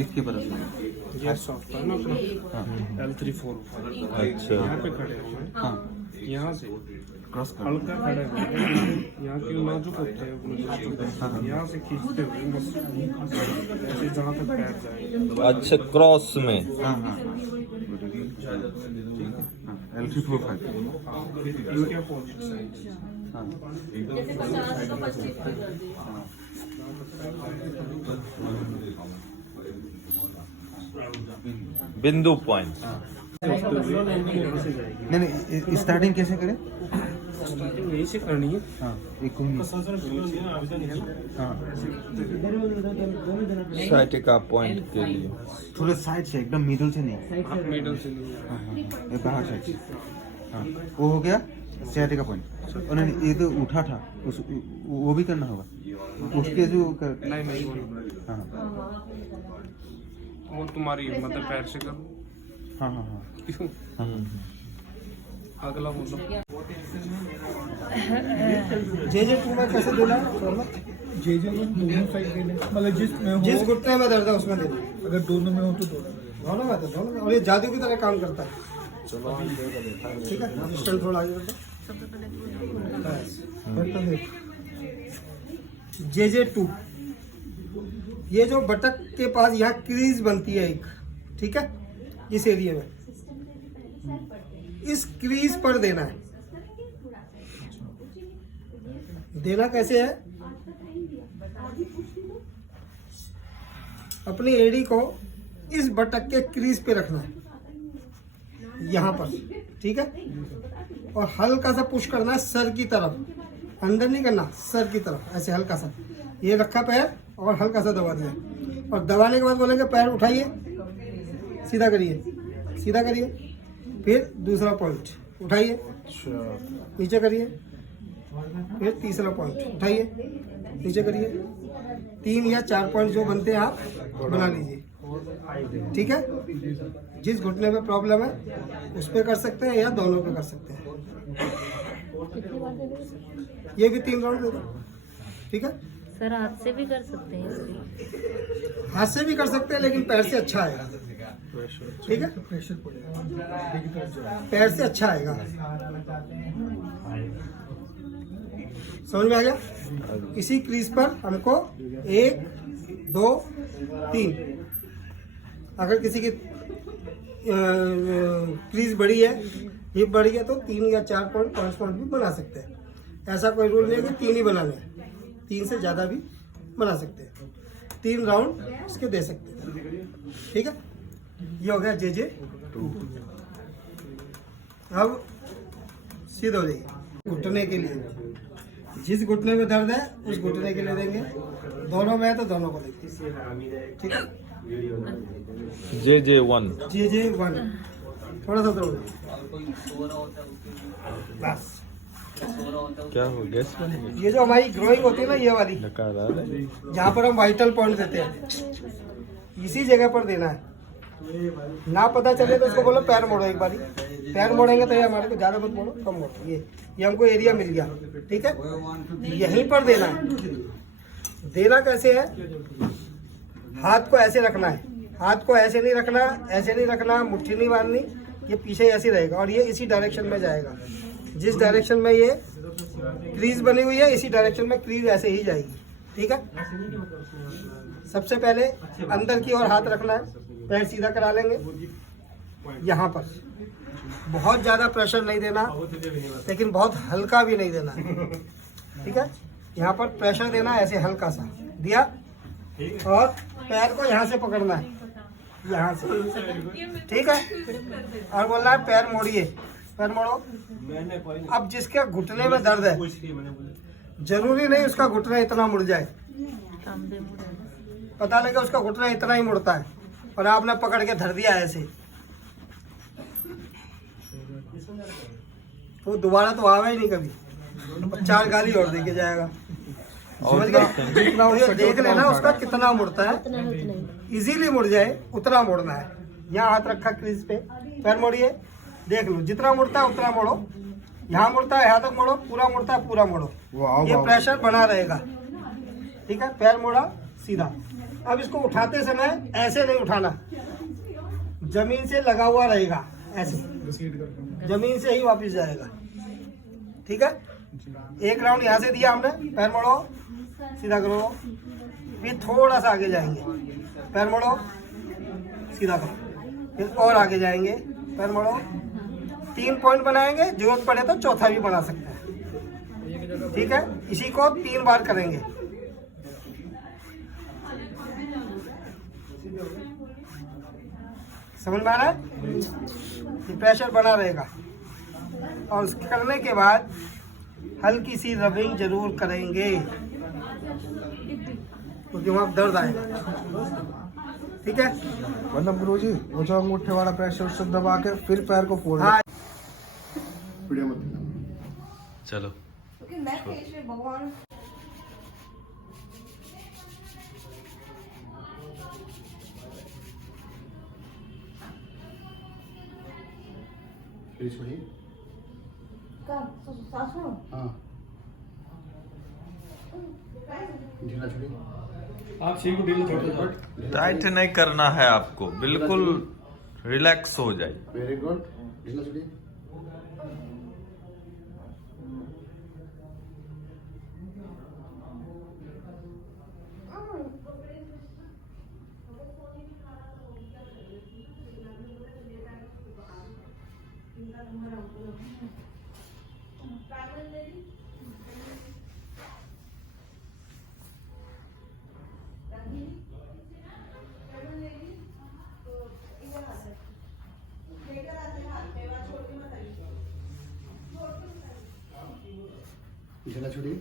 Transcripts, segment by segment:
इसके बरस में। ये सॉफ्ट है ना अपना L345। अच्छा यहाँ पे खड़े हुए हैं, हाँ यहाँ से क्रॉस कर। हल्का खड़े हुए हैं, यहाँ की नाजुक होते हैं अपने सिस्टम, यहाँ से खींचते हुए बस ऐसे जहाँ तक पैर जाए। अच्छा क्रॉस में हाँ हाँ L345। इसके अपोजिट साइड हाँ बिंदु पॉइंट। नहीं नहीं, स्टार्टिंग कैसे करें? स्टार्टिंग यहीं से करनी है। हाँ एक कुंडली। हाँ साइटिका पॉइंट के लिए थोड़े साइड से, एकदम मिडल से नहीं। मिडल से नहीं है। हाँ हाँ ये बाहर साइड से। हाँ वो हो गया sciatica पॉइंट। और नहीं ये तो उठा था, उस वो भी करना होगा उसके जो कर। नहीं नहीं वो नहीं। हाँ वो तुम्हारी हिम्मत है, पैर से करो। हाँ हाँ हाँ क्यों? अगला बोलो। जे 2 में कैसे देना है? जे दोनों साइड देने मतलब जिस घुटने में दर्द है उसमें देना। अगर दोनों में हो तो दोनों दोनों में दोनों में। और ये जादू की तरह काम करता है। ठीक है, स्टैंड थोड़ा आगे करते। जे 2 ये जो बटक के पास यहाँ क्रीज बनती है एक, ठीक है, इस एरिया में, इस क्रीज पर देना है। देना कैसे है? अपनी एड़ी को इस बटक के क्रीज पे रखना है, यहाँ पर, ठीक है, और हल्का सा पुश करना है सर की तरफ, अंदर नहीं करना, सर की तरफ ऐसे हल्का सा। ये रखा पैर और हल्का सा दबा दिया, और दबाने के बाद बोलेंगे पैर उठाइए, सीधा करिए, सीधा करिए, फिर दूसरा पॉइंट उठाइए, नीचे करिए, फिर तीसरा पॉइंट उठाइए, नीचे करिए। 3 या 4 पॉइंट जो बनते हैं आप बना लीजिए, ठीक है। जिस घुटने में प्रॉब्लम है उस पे कर सकते हैं या दोनों पे कर सकते हैं। ये भी 3 राउंड दे दो, ठीक है। सर हाथ से भी कर सकते हैं इसको? हाथ से भी कर सकते हैं, लेकिन पैर से अच्छा आएगा, ठीक है, प्रेशर पड़ेगा पैर से अच्छा आएगा। समझ में आ गया? इसी क्रीज पर हमको 1 2 3, अगर किसी की क्रीज बड़ी है, हिप बड़ी है, तो 3 या 4 पॉइंट 5 पॉइंट भी बना सकते हैं। ऐसा कोई रूल नहीं है कि 3 ही बनाने हैं, 3 से ज़्यादा भी बना सकते हैं। 3 राउंड इसके दे सकते हैं, ठीक है। ये हो गया जे 2। अब सीधे हो जाइए घुटने के लिए। जिस घुटने में दर्द है उस घुटने के लिए देंगे, दोनों में है तो दोनों को देंगे, ठीक है। जे 1 जे 1 थोड़ा सा दौड़, बस। क्या हो गया इसमें? ये जो हमारी ग्रोइंग होती है ना, ये वाली, नकारात्मक है। जहाँ पर हम वाइटल पॉइंट देते हैं, इसी जगह पर देना है। ना पता चले तो उसको बोलो पैर मोड़ो एक बारी, पैर मोड़ेंगे तो ये हमारे को ज़्यादा मत मोड़ो, कम मोड़ो। ये हमको एरिया मिल गया, ठीक है। यहीं पर देना है। देना कैसे है? हाथ को ऐसे रखना है, हाथ को ऐसे नहीं रखना, ऐसे नहीं रखना, मुट्ठी नहीं बांधनी, ये पीछे ऐसे रहेगा और ये इसी डायरेक्शन में जाएगा। जिस डायरेक्शन में ये क्रीज बनी हुई है, इसी डायरेक्शन में क्रीज ऐसे ही जाएगी, ठीक है। सबसे पहले अंदर की ओर हाथ रखना है, पैर सीधा करा लेंगे यहाँ पर। बहुत ज़्यादा प्रेशर नहीं देना, लेकिन बहुत हल्का भी नहीं देना, ठीक है। यहाँ पर प्रेशर देना ऐसे हल्का सा दिया, और पैर को यहाँ से पकड़ना है, यहाँ से, ठीक है। और बोलना है पैर मोड़िए, पैर मोड़ो। अब जिसके घुटने में दर्द है, जरूरी नहीं उसका घुटना इतना मुड़ जाए, पता लगे उसका घुटना इतना ही मुड़ता है और आपने पकड़ के धर दिया ऐसे, वो दोबारा तो आवा ही नहीं कभी, 4 गाली और देके जाएगा। समझ गए? तो देख लेना उसका कितना मुड़ता है, इजीली मुड़ जाए उतना मोड़ना है। यहाँ हाथ रखा क्रीज पे, पैर मोड़िए, देख लो जितना मुड़ता है उतना मोड़ो। यहाँ मुड़ता है यहाँ तक मोड़ो, पूरा मुड़ता है पूरा मोड़ो, ये प्रेशर बना रहेगा, ठीक है। पैर मोड़ा सीधा, अब इसको उठाते समय ऐसे नहीं उठाना, जमीन से लगा हुआ रहेगा, ऐसे जमीन से ही वापस जाएगा। ठीक है, एक राउंड यहाँ से दिया हमने, पैर मोड़ो, सीधा करो, फिर थोड़ा सा आगे जाएंगे, पैर मोड़ो, सीधा करो, फिर और आगे जाएंगे, पैर मोड़ो। 3 पॉइंट बनाएंगे, जरूरत पड़े तो चौथा भी बना सकते हैं। ठीक है, इसी को 3 बार करेंगे। समझ में आ रहा है? ये प्रेशर बना रहेगा और उसके करने के बाद हल्की सी रबिंग जरूर करेंगे, क्योंकि वहाँ दर्द आएगा। ठीक है, मतलब गुरुजी वो जो अंगूठे वाला प्रेशर उससे दबा के फिर पैर को फोड़ हाँ। चलो हाँ आप सी को ढीला छोड़ दो। टाइट नहीं करना है आपको, बिल्कुल रिलैक्स हो जाए। वेरी गुड, ढीला छोड़िए। ढीला छोड़िए,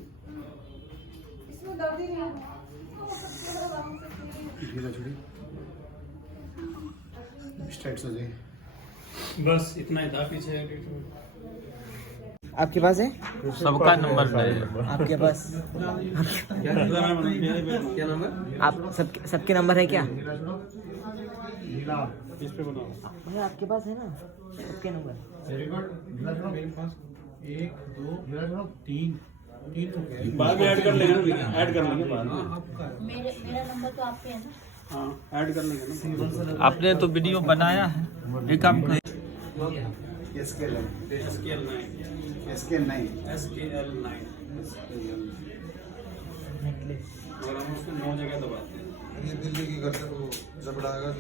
ढीला छोड़िए, स्ट्रेट हो जाइए। बस इतना ही था, पीछे आपके पास है? सबका नंबर नहीं। आपके पास क्या नंबर? आप सबके नंबर है क्या? इस पे बनाओ। भैया आपके पास है ना सबके नंबर? वेरी गुड, ढीला छोड़ो। मेरे पास 1 2 ढीला छोड़ो, 3 तो क्या है? बाद में ऐड कर लेंगे, ऐड कर लेंगे बाद में। मेरा नंबर तो आप पे है ना? हाँ, ऐड कर लेंगे ना। आपने तो वीडियो बनाया है, एक काम करिए। SKL 9 SKL 9 और हम उसको 9 जगह दबाते हैं। ये दिल्ली की घर से वो जबड़ा आएगा।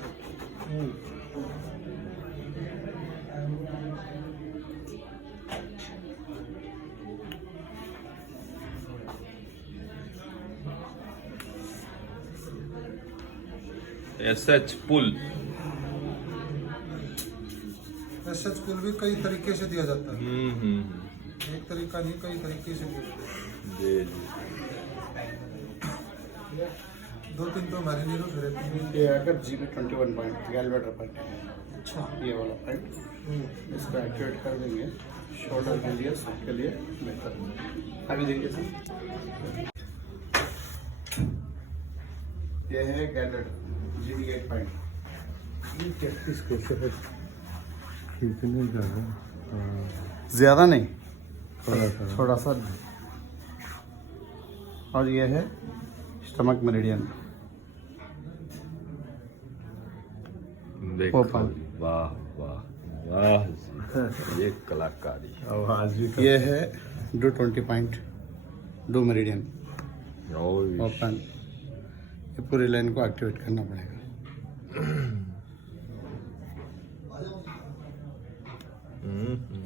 SH पुल। SH पुल भी कई तरीके से दिया जाता है, एक तरीका नहीं, कई तरीके से दिया जाता है। जी जी। 2-3 तो मैरिनेरो फिर ये अगर जी में 21 पॉइंट गैलवेटर पॉइंट है। अच्छा, ये वाला पॉइंट इसको एक्टिवेट कर देंगे, शोल्डर के लिए, सबके लिए बेहतर है। अभी देखिए सर, ये है गैलवेटर जी 8 पॉइंट। ज़्यादा नहीं, थोड़ा सा। और ये है स्टमक मेरिडियन। देखो, ओपन। वाह वाह वाह जी, ये कलाकारी। ये है do 20 point, do meridian oh, open. ये पूरी लाइन को एक्टिवेट करना पड़ेगा।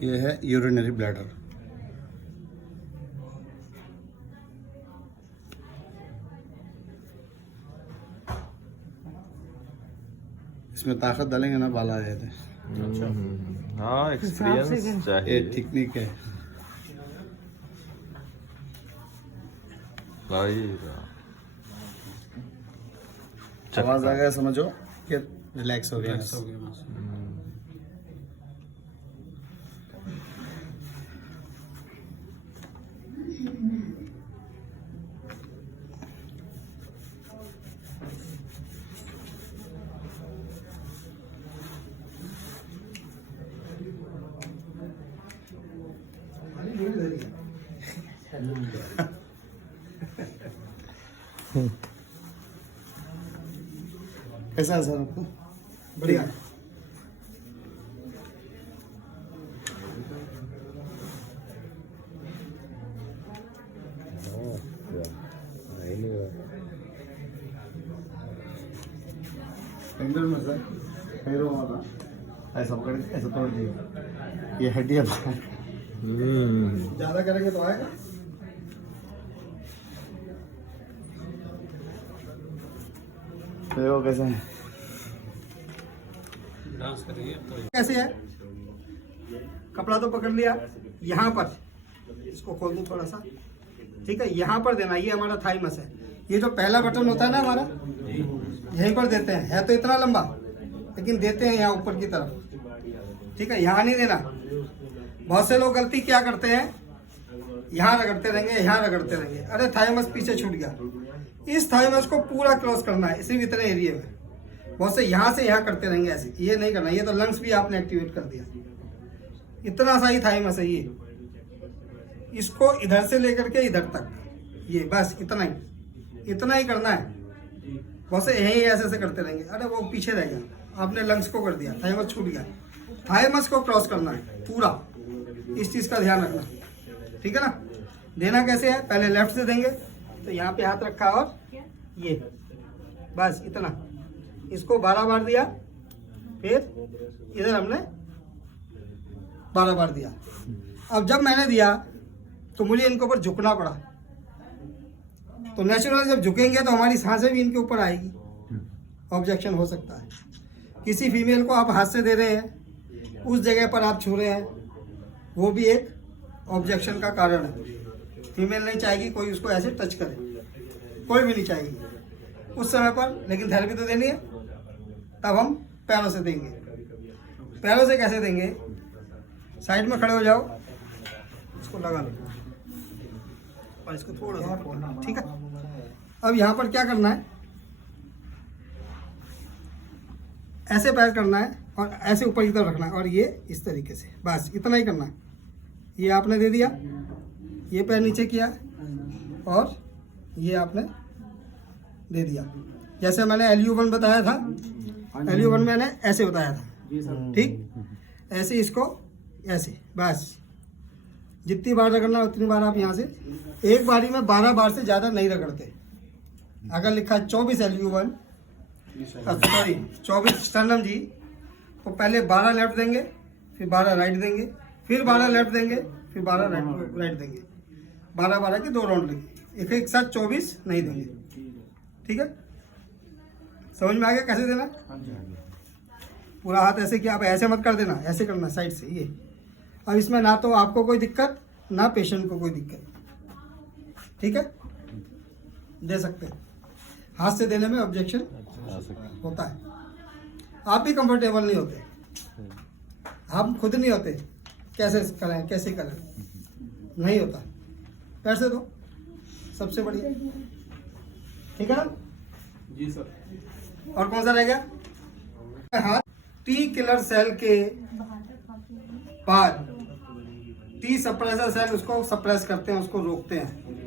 ये है यूरिनरी ब्लैडर। इसमें ताकत डालेंगे ना, बाल आ जाते हैं। हाँ, एक्सपीरियंस ये चाहिए टेक्निक है। भाई। आवाज आ गया, समझो कि रिलैक्स हो गया। कैसा है सर आपको? बढ़िया। एंगल में सर पैरों वाला ऐसा पकड़ के ऐसा तोड़ दिए, ये हड्डियाँ बाहर। ज्यादा करेंगे तो आएगा। पैरों कैसे हैं? कैसे है? कपड़ा तो पकड़ लिया, यहाँ पर इसको खोल दूं थोड़ा सा, ठीक है। यहाँ पर देना, ये हमारा थाइमस है। ये जो पहला बटन होता है ना हमारा, यहीं पर देते हैं। है तो इतना लंबा, लेकिन देते हैं यहाँ ऊपर की तरफ, ठीक है। यहाँ नहीं देना। बहुत से लोग गलती क्या करते हैं, यहाँ रगड़ते रहेंगे, यहाँ रगड़ते रहेंगे, अरे थाइमस पीछे छूट गया। इस थाइमस को पूरा क्रॉस करना है, सिर्फ इतने एरिया में। बहुत से यहाँ करते रहेंगे ऐसे, ये नहीं करना। ये तो लंग्स भी आपने एक्टिवेट कर दिया। इतना सा ही थाइमस है ये, इसको इधर से लेकर के इधर तक, ये बस इतना ही करना है। बहुत से यही ऐसे करते रहेंगे, अरे वो पीछे रह गया, आपने लंग्स को कर दिया, थाइमस छूट गया। थाइमस को क्रॉस करना है पूरा, इस चीज का ध्यान रखना, ठीक है ना। देना कैसे है, पहले लेफ्ट से देंगे तो यहाँ पे हाथ रखा और ये बस इतना, इसको 12 बार दिया, फिर इधर हमने 12 बार दिया। अब जब मैंने दिया तो मुझे इनके ऊपर झुकना पड़ा, तो नेचुरल जब झुकेंगे तो हमारी सांसें भी इनके ऊपर आएगी, ऑब्जेक्शन हो सकता है। किसी फीमेल को आप हाथ से दे रहे हैं, उस जगह पर आप छू रहे हैं, वो भी एक ऑब्जेक्शन का कारण है। फीमेल नहीं चाहेगी कोई उसको ऐसे टच करे, कोई भी नहीं चाहेगी उस समय पर, लेकिन थेरेपी तो देनी है। तब हम पैरों से देंगे। पैरों से कैसे देंगे, साइड में खड़े हो जाओ, इसको लगा लो और इसको थोड़ा सा खोलना, ठीक है। अब यहाँ पर क्या करना है, ऐसे पैर करना है और ऐसे ऊपर की तरफ रखना है, और ये इस तरीके से, बस इतना ही करना है। ये आपने दे दिया, ये पैर नीचे किया और ये आपने दे दिया। जैसे मैंने LU1 बताया था, LU1 मैंने ऐसे बताया था, ठीक। ऐसे इसको ऐसे, बस जितनी बार रगड़ना उतनी बार आप यहाँ से, एक बारी में 12 बार से ज़्यादा नहीं रगड़ते। अगर लिखा है 24 LU1, सॉरी 24 स्टर्नम जी, तो पहले 12 लेफ्ट देंगे, फिर 12 राइट देंगे, फिर 12 लेफ्ट देंगे, फिर 12 राइट देंगे। 12 के 2 राउंड लेंगे, एक साथ 24 नहीं देंगे, ठीक है। समझ में आ गया कैसे देना? पूरा हाथ ऐसे किया, आप ऐसे मत कर देना, ऐसे करना साइड से ये। अब इसमें ना तो आपको कोई दिक्कत, ना पेशेंट को कोई दिक्कत, ठीक है। दे सकते हैं, हाथ से देने में ऑब्जेक्शन होता है। आप भी कंफर्टेबल नहीं होते, हम खुद नहीं होते, कैसे करें कैसे करें, नहीं होता। पैर से दो, सबसे बढ़िया, ठीक है ना जी सर। और कौन सा रह गया? हाथ टी किलर सेल के बाद टी सप्रेसर सेल उसको सप्रेस करते हैं, उसको रोकते हैं,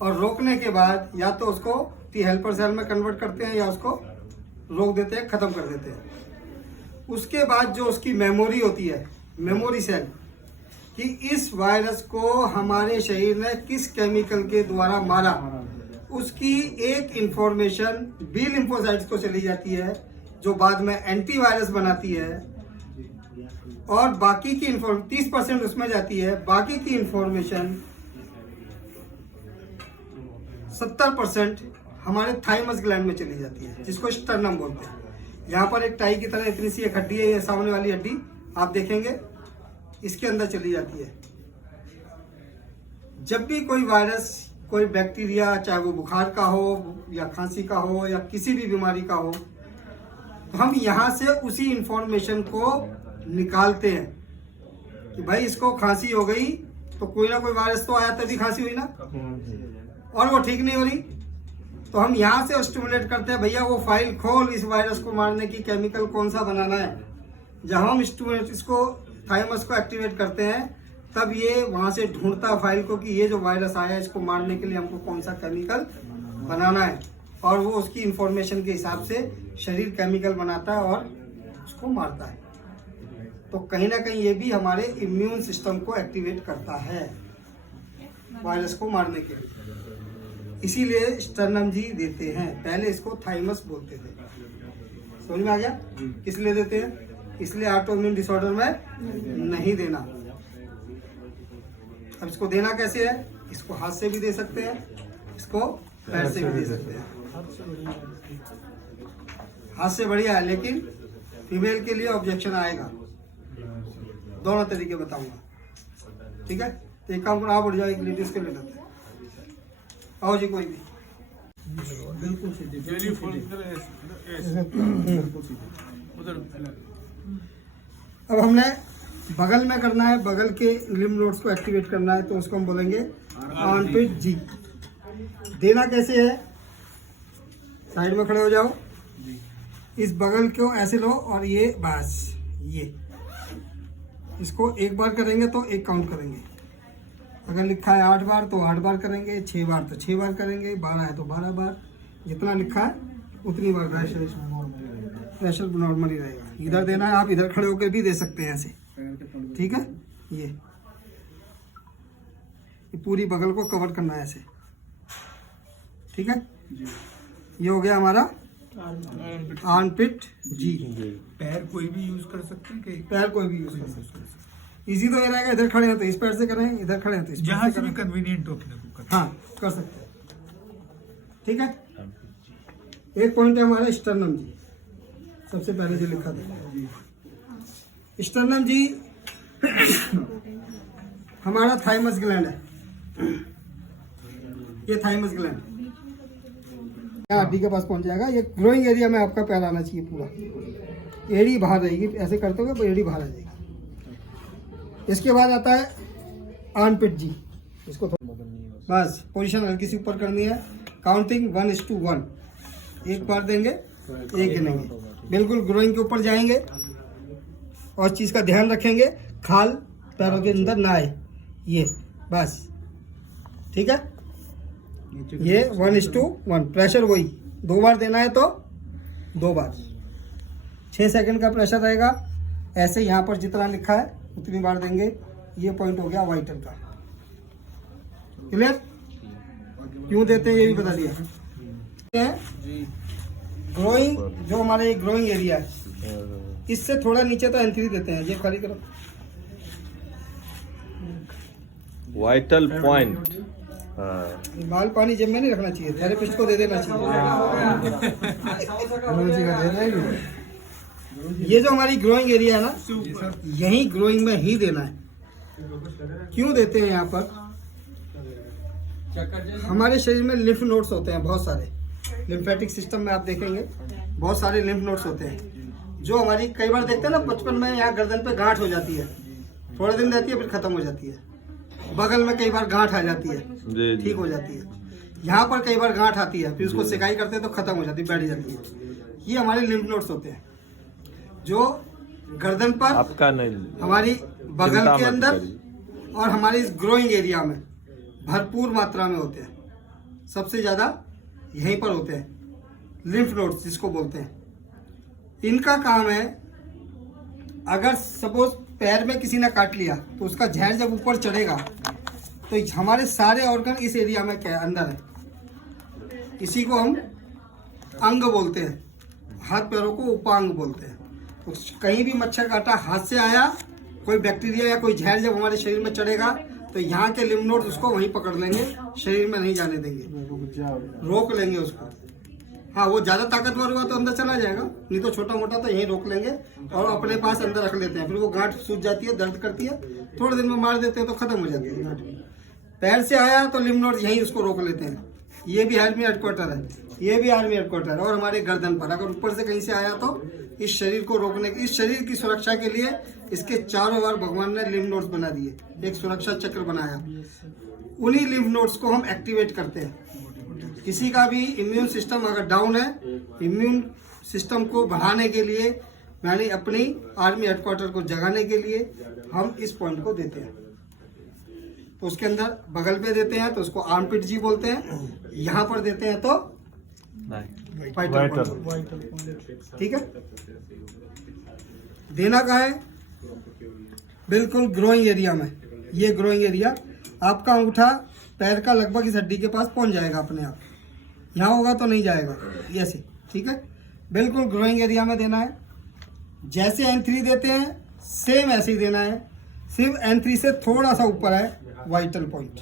और रोकने के बाद या तो उसको टी हेल्पर सेल में कन्वर्ट करते हैं या उसको रोक देते हैं, ख़त्म कर देते हैं। उसके बाद जो उसकी मेमोरी होती है, मेमोरी सेल, कि इस वायरस को हमारे शरीर ने किस केमिकल के द्वारा मारा, उसकी एक इंफॉर्मेशन बी लिम्फोसाइट्स को चली जाती है, जो बाद में एंटीवायरस बनाती है, और बाकी की 30% उसमें जाती है। बाकी की इंफॉर्मेशन 70% हमारे थाइमस ग्लैंड में चली जाती है, जिसको स्टर्नम बोलते हैं। यहाँ पर एक टाई की तरह इतनी सी एक हड्डी है, ये सामने वाली हड्डी आप देखेंगे, इसके अंदर चली जाती है। जब भी कोई वायरस, कोई बैक्टीरिया, चाहे वो बुखार का हो या खांसी का हो या किसी भी बीमारी का हो, तो हम यहाँ से उसी इंफॉर्मेशन को निकालते हैं कि भाई इसको खांसी हो गई, तो कोई ना कोई वायरस तो आया तभी खांसी हुई ना, और वो ठीक नहीं हो रही, तो हम यहाँ से स्टिमुलेट करते हैं, भैया वो फाइल खोल, इस वायरस को मारने की केमिकल कौन सा बनाना है। जब हम इसको थाइमस को एक्टिवेट करते हैं, तब ये वहाँ से ढूंढता फाइल को कि ये जो वायरस आया है इसको मारने के लिए हमको कौन सा केमिकल बनाना है। और वो उसकी इंफॉर्मेशन के हिसाब से शरीर केमिकल बनाता है और उसको मारता है। तो कहीं ना कहीं ये भी हमारे इम्यून सिस्टम को एक्टिवेट करता है वायरस को मारने के लिए। इसीलिए स्टर्नम जी देते हैं। पहले इसको थाइमस बोलते थे। समझ में आ गया? किस लिए देते हैं? इसलिए ऑटोइम्यून डिसऑर्डर में नहीं देना। अब इसको देना कैसे है? इसको हाथ से भी दे सकते हैं, इसको पैर से भी दे सकते हैं। हाथ से बढ़िया है, लेकिन फीमेल के लिए ऑब्जेक्शन आएगा। दोनों तरीके बताऊंगा, ठीक है? तो एक काम करो, आप बढ़ जाओ, एक लेडीज के ले लेते हैं। आओ जी, कोई भी। बिल्कुल सीधे, अब हमने बगल में करना है, बगल के लिम्फ नोड्स को एक्टिवेट करना है, तो उसको हम बोलेंगे आर्मपिट जी। देना कैसे है? साइड में खड़े हो जाओ, इस बगल को ऐसे लो और ये बस ये इसको एक बार करेंगे तो एक काउंट करेंगे। अगर लिखा है 8 बार तो 8 बार करेंगे, 6 बार तो 6 बार करेंगे, 12 है तो 12 बार, जितना लिखा है उतनी बार प्रेशर नॉर्मल ही रहेगा। इधर देना है, आप इधर खड़े होकर भी दे सकते हैं ऐसे, ठीक है? ये पूरी बगल को कवर करना है ऐसे, ठीक है? ये हो गया हमारा आर्मपिट जी। पैर कोई भी यूज कर सकते हैं कि पैर कोई भी यूज कर सकते हैं। इजी तो ये रहेगा, इधर खड़े हैं तो इस पैर से करें, इधर खड़े हैं तो इस पैर जहाँ से से भी करें। कन्वीनियंट हो अपने को हाँ, कर सकते हैं, ठीक है? एक पॉइंट है हमारा स्टर्नम जी। सबसे पहले जो लिखा था स्टर्नम जी हमारा थाइमस ग्लैंड है। ये थाइमस ग्लैंड हड्डी के पास पहुंच जाएगा। ये ग्रोइंग एरिया में आपका पैर आना चाहिए पूरा। एड़ी बाहर रहेगी, ऐसे करते हुए एड़ी बाहर आ जाएगी। इसके बाद आता है आर्मपिट जी। इसको बस पोजीशन हल्की सी ऊपर करनी है। काउंटिंग 1:1, एक बार देंगे, एक गिनेंगे, बिल्कुल ग्रोइंग के ऊपर जाएंगे। और चीज़ का ध्यान रखेंगे, खाल पैरों के अंदर ना आए, ये बस, ठीक है? ये 1:1 प्रेशर वही 2 बार देना है तो 2 बार, 6 सेकंड का प्रेशर रहेगा। ऐसे यहाँ पर जितना लिखा है उतनी बार देंगे। ये पॉइंट हो गया वाइटल का। क्लियर? क्यों देते हैं ये भी बता दिया। ग्रोइंग, जो हमारे ग्रोइंग एरिया है, इससे थोड़ा नीचे तो एंट्री देते हैं। ये खाली करो, वाइटल पॉइंट। बाल पानी जेब में नहीं रखना चाहिए, थेरेपिस्ट को दे देना चाहिए। ये जो हमारी ग्रोइंग एरिया है ना, यही ग्रोइंग में ही देना है। क्यों देते हैं यहाँ पर? हमारे शरीर में लिम्फ नोड्स होते हैं बहुत सारे। लिम्फेटिक सिस्टम में आप देखेंगे बहुत सारे लिम्फ नोड्स होते हैं, जो हमारी कई बार देखते हैं ना, बचपन में यहाँ गर्दन पे गांठ हो जाती है, थोड़े दिन रहती है फिर खत्म हो जाती है। बगल में कई बार गांठ आ जाती है, ठीक हो जाती है। यहाँ पर कई बार गांठ आती है, फिर उसको सिकाई करते हैं तो खत्म हो जाती है, बैठ जाती है। ये हमारे लिम्फ नोड्स होते हैं, जो गर्दन पर, आपका नहीं, हमारी बगल चिंता के मत अंदर करिए। और हमारे इस ग्रोइंग एरिया में भरपूर मात्रा में होते हैं। सबसे ज़्यादा यहीं पर होते हैं लिम्फ नोड्स जिसको बोलते हैं। इनका काम है, अगर सपोज पैर में किसी ने काट लिया तो उसका जहर जब ऊपर चढ़ेगा तो हमारे सारे ऑर्गन इस एरिया में क्या अंदर है। इसी को हम अंग बोलते हैं, हाथ पैरों को उपांग बोलते हैं। तो कहीं भी मच्छर काटा, हाथ से आया, कोई बैक्टीरिया या कोई जहर जब हमारे शरीर में चढ़ेगा तो यहाँ के लिम्फ नोड्स उसको वहीं पकड़ लेंगे, शरीर में नहीं जाने देंगे, रोक लेंगे उसको। हाँ, वो ज़्यादा ताकतवर हुआ तो अंदर चला जाएगा, नहीं तो छोटा मोटा तो यहीं रोक लेंगे और अपने पास अंदर रख लेते हैं। फिर वो गांठ सूज जाती है, दर्द करती है, थोड़े दिन में मार देते हैं तो खत्म हो जाती है गांठ। पैर से आया तो लिम्फ नोड्स यहीं उसको रोक लेते हैं। ये भी आर्मी हेडक्वार्टर है, ये भी आर्मी हेडक्वार्टर है। और हमारे गर्दन पर अगर ऊपर से कहीं से आया तो इस शरीर को रोकने, इस शरीर की सुरक्षा के लिए इसके चारों ओर भगवान ने लिम्फ नोड्स बना दिए, एक सुरक्षा चक्र बनाया। उन्हीं लिम्फ नोड्स को हम एक्टिवेट करते हैं। किसी का भी इम्यून सिस्टम अगर डाउन है, इम्यून सिस्टम को बढ़ाने के लिए, यानी अपनी आर्मी हेडक्वार्टर को जगाने के लिए हम इस पॉइंट को देते हैं। तो उसके अंदर बगल पे देते हैं तो उसको आर्मपिट जी बोलते हैं, यहाँ पर देते हैं तो वाइटल ठीक है। देना कहाँ है? बिल्कुल ग्रोइंग एरिया में। ये ग्रोइंग एरिया आपका अंगूठा पैर का लगभग इस हड्डी के पास पहुंच जाएगा अपने आप। यहाँ होगा तो नहीं जाएगा, ऐसे ठीक है। बिल्कुल ग्रोइंग एरिया में देना है। जैसे N3 देते हैं सेम ऐसे ही देना है, सिर्फ N3 से थोड़ा सा ऊपर है वाइटल पॉइंट।